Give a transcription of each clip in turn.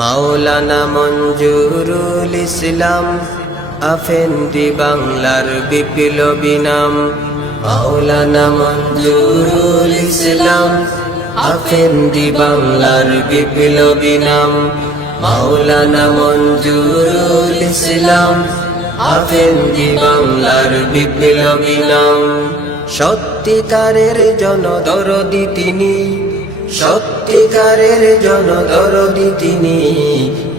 মাওলানা মঞ্জুরুল ইসলাম আফেন্দি বাংলার বিপ্লবী নাম। মাওলানা মঞ্জুরুল ইসলাম আফেন্দি বাংলার বিপ্লবী নাম। মাওলানা মঞ্জুরুল ইসলাম আফেন্দি বাংলার বিপ্লবী নাম। সত্যিকারের জনদরদি তিনি, সত্যিকারের জনদরদি তিনি,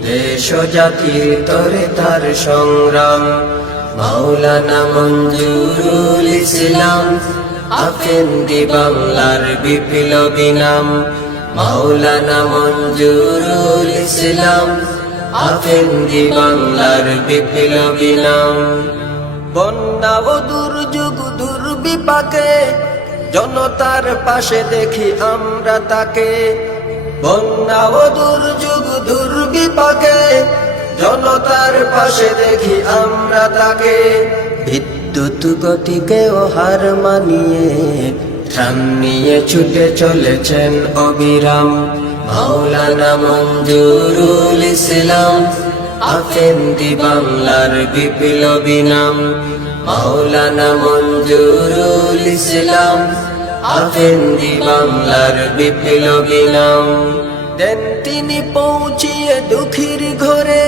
দেশ ও জাতির তরে তার সংগ্রাম। মাওলানা মঞ্জুরুল ইসলাম আফেন্দি বাংলার বিপ্লবী নাম। মাওলানা মঞ্জুরুল ইসলাম আফেন্দি বাংলার বিপ্লবী নাম। বন্যা ও দুর্যোগ দুর্বিপাকে জনতার পাশে দেখি আমরা তাকে। বন্যা ও দুর্যোগ দুর্বিপাকে জনতার পাশে দেখি আমরা তাকে। বিদ্যুৎ গতিকেও হার মানিয়ে ত্রাণ নিয়ে ছুটে চলেছেন অবিরাম। মাওলানা মঞ্জুরুল ইসলাম আফেন্দি বাংলার বিপ্লবী নাম। মাওলানা মঞ্জুরুল ইসলাম আফেন্দি বাংলার বিপ্লবী নাম। দেন তিনি পৌঁছিয়ে দুঃখীর ঘরে,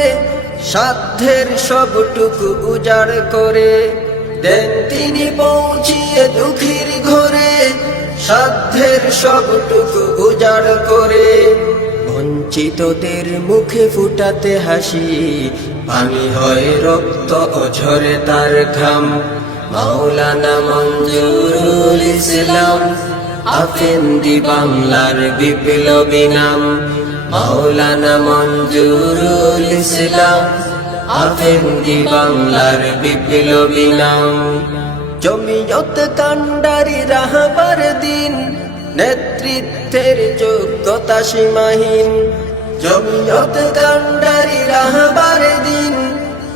সাধ্যের সবটুকু উজাড় করে। দেন তিনি পৌঁছিয়ে দুঃখীর ঘরে, সাধ্যের সবটুকু উজাড় করে। বঞ্চিতদের মুখে ফুটাতে হাসি, পানি হয় রক্ত ও ঝরে তার ঘাম। মাওলানা মঞ্জুরুল ইসলাম আফেন্দি বাংলার বিপ্লবী নাম। মাওলানা মঞ্জুরুল ইসলাম আফেন্দি বাংলার বিপ্লবী নাম। জমিয়ত কান্ডারি রাহবার দিন, নেতৃত্বের যোগ্যতা সীমাহীন। জমিয়ত কান্ডারি রাহবার দিন,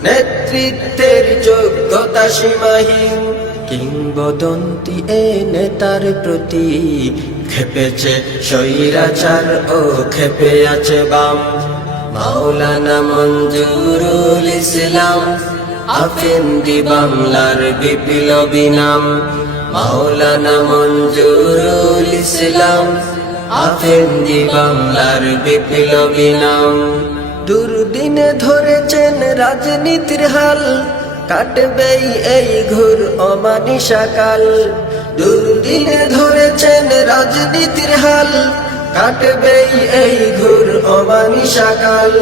নেতৃত্বের যোগ্যতা সীমাহীন। কিংবদন্তি এ নেতার প্রতি খেপেছে স্বৈরাচার ও খেপে আছে বাম। মাওলানা মঞ্জুরুল ইসলাম আফেন্দি বাংলার বিপ্লবী নাম। মাওলানা মঞ্জুরুল ইসলাম আফেন্দি বাংলার বিপ্লবী নাম। দুর্দিনে ধরেছেন রাজনীতির হাল, কাটবেই এই ঘোর অমানিসাকাল। দুর্দিনে ধরেছেন রাজনীতির হাল, কাটবেই এই ঘোর অমানিসাকাল।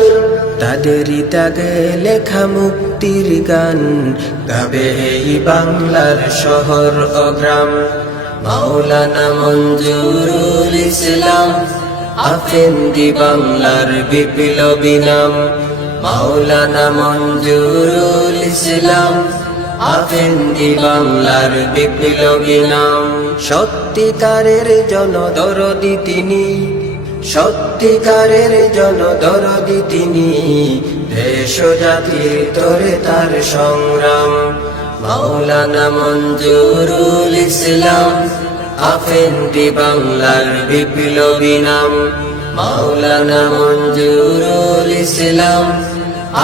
তাদেরই ত্যাগে লেখা মুক্তির গান গাবে এই বাংলার শহর ও গ্রাম। মাওলানা মঞ্জুরুল ইসলাম আফেন্দি বাংলার বিপ্লবী নাম। মাওলানা মঞ্জুরুল ইসলাম আফেন্দি বাংলার বিপ্লবী নাম। সত্যিকারের জনদরদি তিনি, সত্যিকারের জনদরদি তিনি, দেশ ও জাতির তরে তার সংগ্রাম। মাওলানা মঞ্জুরুল ইসলাম আফেন্দি বাংলার বিপ্লবী নাম। মাওলানা মঞ্জুরুল ইসলাম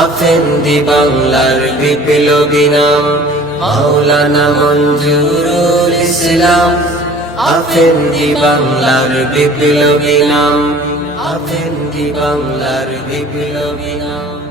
আফেন্দি বাংলার বিপ্লবী নাম। মাওলানা মঞ্জুরুল ইসলাম আফেন্দি বাংলার বিপ্লবী নাম। আফেন্দি বাংলার বিপ্লবী নাম।